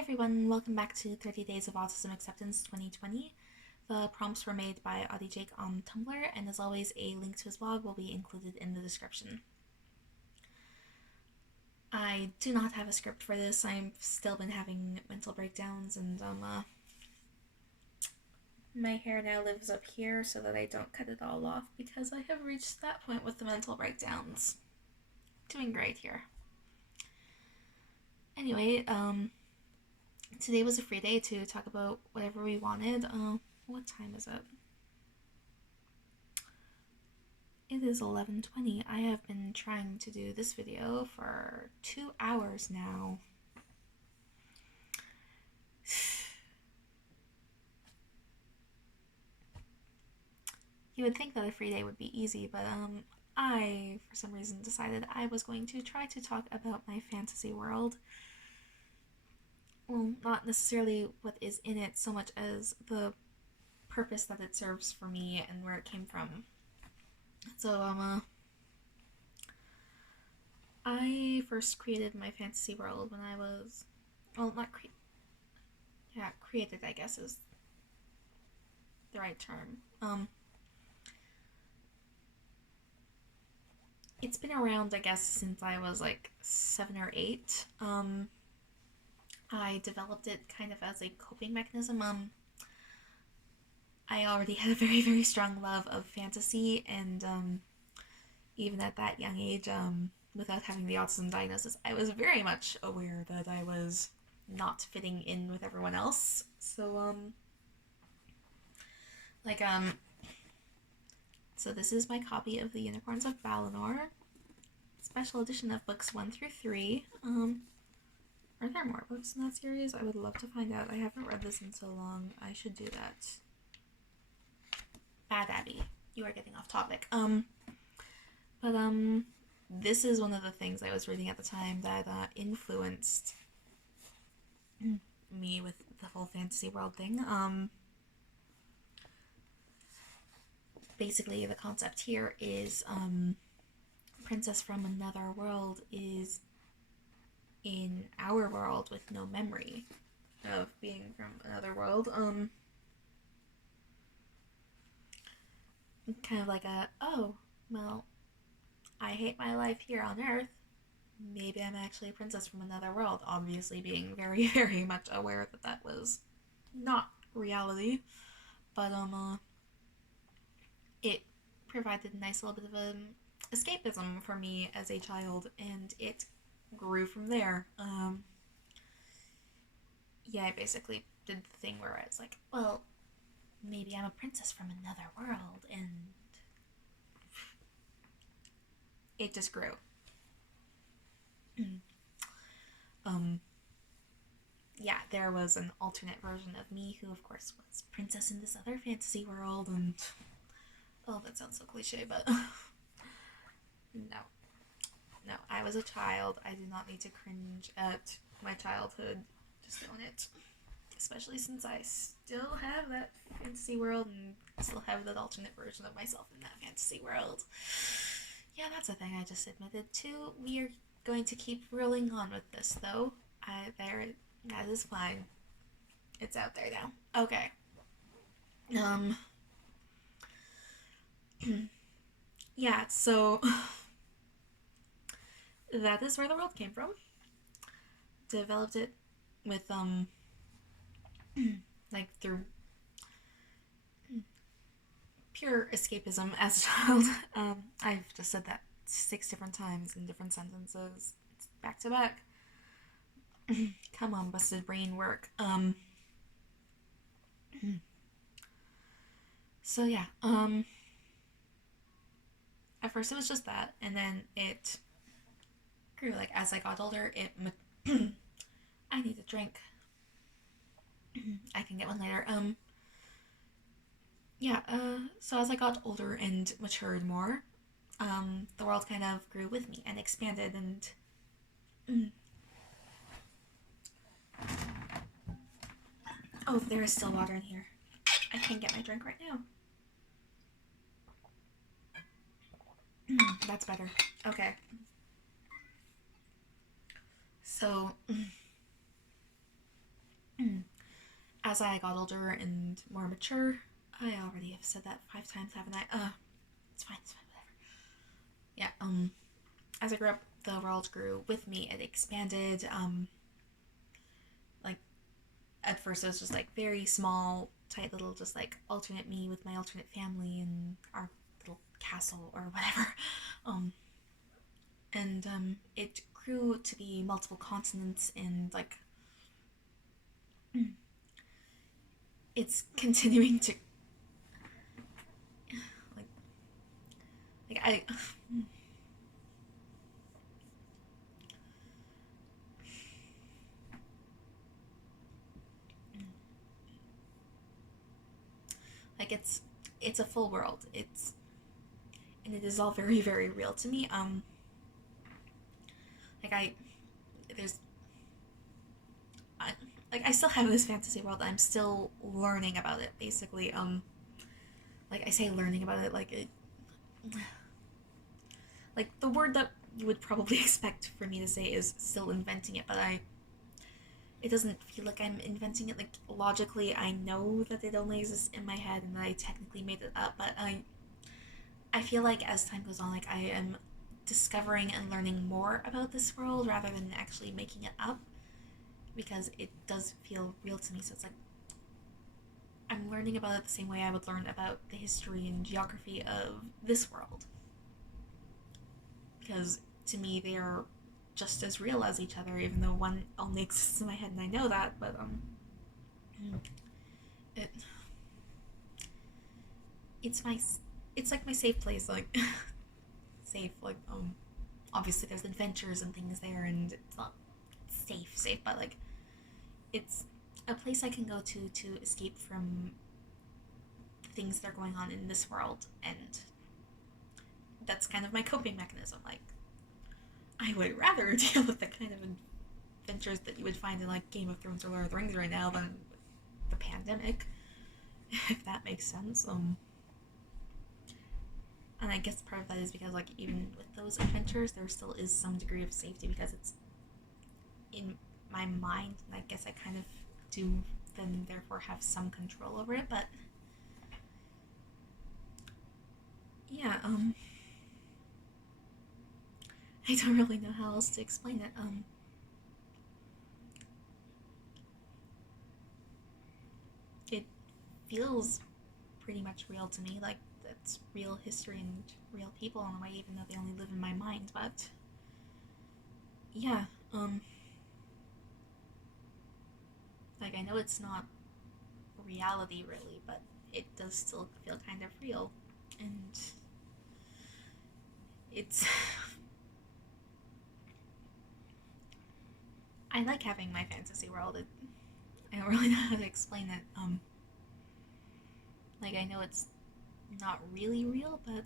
everyone, welcome back to 30 Days of Autism Acceptance 2020. The prompts were made by AudiJake on Tumblr, and as always, a link to his blog will be included in the description. I do not have a script for this. I've still been having mental breakdowns, and my hair now lives up here so that I don't cut it all off because I have reached that point with the mental breakdowns. Doing great here. Anyway, today was a free day to talk about whatever we wanted. What time is it? It is 11:20. I have been trying to do this video for 2 hours now. You would think that a free day would be easy, but I, for some reason, decided I was going to try to talk about my fantasy world. Well, not necessarily what is in it so much as the purpose that it serves for me and where it came from. So, I first created my fantasy world when I was, created, I guess, is the right term. It's been around, I guess, since I was like 7 or 8. I developed it kind of as a coping mechanism. I already had a very, very strong love of fantasy, and even at that young age, without having the autism diagnosis, I was very much aware that I was not fitting in with everyone else. So, so this is my copy of the Unicorns of Balinor, special edition of books 1 through 3. Are there more books in that series? I would love to find out. I haven't read this in so long. I should do that. Bad Abby, you are getting off topic. This is one of the things I was reading at the time that influenced me with the whole fantasy world thing. Basically, the concept here is Princess from Another World is in our world with no memory of being from another world. Kind of like I hate my life here on Earth. Maybe I'm actually a princess from another world. Obviously, being very, very much aware that that was not reality, but it provided a nice little bit of escapism for me as a child, and it grew from there. I basically did the thing where I was like, well, maybe I'm a princess from another world, and it just grew. There was an alternate version of me who, of course, was princess in this other fantasy world, and that sounds so cliche, but no, I was a child. I do not need to cringe at my childhood. Just own it. Especially since I still have that fantasy world and still have that alternate version of myself in that fantasy world. Yeah, that's a thing I just admitted to. We are going to keep rolling on with this, though. That is fine. It's out there now. Okay. So that is where the world came from. Developed it with through pure escapism as a child. I've just said that 6 different times in different sentences. It's back to back. Come on, busted brain work. So yeah, at first it was just that, and then it grew. Like, as I got older, I need a drink. I can get one later. So as I got older and matured more, the world kind of grew with me and expanded, and oh, there is still water in here. I can get my drink right now. That's better. Okay. So as I got older and more mature, I already have said that 5 times, haven't I? It's fine, whatever. Yeah, as I grew up, the world grew with me. It expanded. Like, at first it was just, like, very small, tight little, just, like, alternate me with my alternate family and our little castle or whatever. Um, and, it grew to be multiple continents and, like, it's continuing to, like, I, like, it's a full world. And it is all very, very real to me. Like, there's, I, like, I still have this fantasy world. I'm still learning about it, basically. Like, I say learning about it, like, the word that you would probably expect for me to say is still inventing it, but it doesn't feel like I'm inventing it. Like, logically, I know that it only exists in my head and that I technically made it up, but I feel like as time goes on, like, I am discovering and learning more about this world rather than actually making it up, because it does feel real to me. So it's like I'm learning about it the same way I would learn about the history and geography of this world, because to me they are just as real as each other, even though one only exists in my head and I know that. But it it's my it's like my safe place, like safe, like obviously there's adventures and things there, and it's not safe, but like it's a place I can go to escape from things that are going on in this world, and that's kind of my coping mechanism. Like, I would rather deal with the kind of adventures that you would find in like Game of Thrones or Lord of the Rings right now than the pandemic, if that makes sense. And I guess part of that is because, like, even with those adventures, there still is some degree of safety because it's in my mind, and I guess I kind of do then therefore have some control over it. But yeah, I don't really know how else to explain it. It feels pretty much real to me. Like, it's real history and real people in a way, even though they only live in my mind. But yeah, like, I know it's not reality really, but it does still feel kind of real, and it's I like having my fantasy world. I don't really know how to explain it. Like, I know it's not really real, but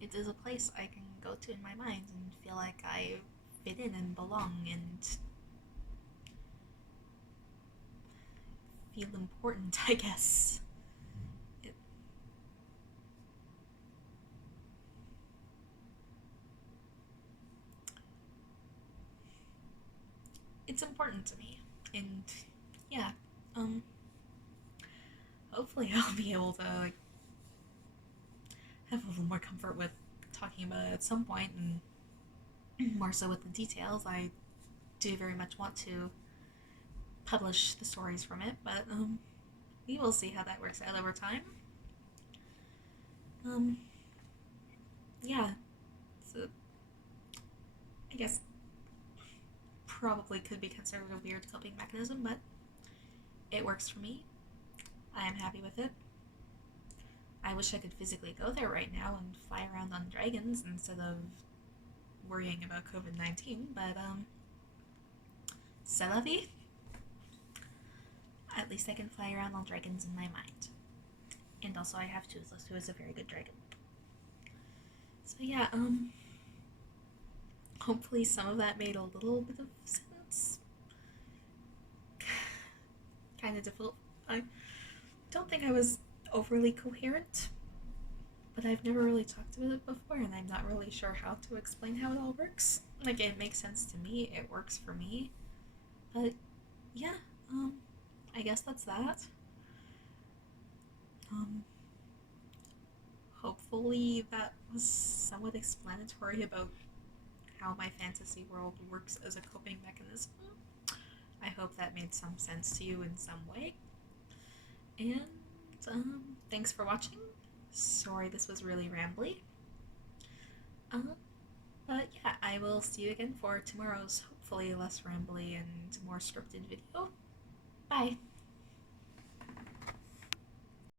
it is a place I can go to in my mind and feel like I fit in and belong and feel important, I guess. It, it's important to me. And yeah, um, hopefully I'll be able to, like, have a little more comfort with talking about it at some point, and more so with the details. I do very much want to publish the stories from it, but we will see how that works out over time. Um, yeah, so I guess probably could be considered a weird coping mechanism, but it works for me. I am happy with it. I wish I could physically go there right now and fly around on dragons instead of worrying about COVID-19, but c'est la vie. At least I can fly around on dragons in my mind. And also I have Toothless, who is a very good dragon. So yeah, hopefully some of that made a little bit of sense. Kind of difficult. I don't think I was overly coherent, but I've never really talked about it before, and I'm not really sure how to explain how it all works. Like, it makes sense to me, it works for me, but yeah, I guess that's that. Um, Hopefully that was somewhat explanatory about how my fantasy world works as a coping mechanism. I hope that made some sense to you in some way. And thanks for watching. Sorry this was really rambly. Um, but yeah, I will see you again for tomorrow's hopefully less rambly and more scripted video. Bye.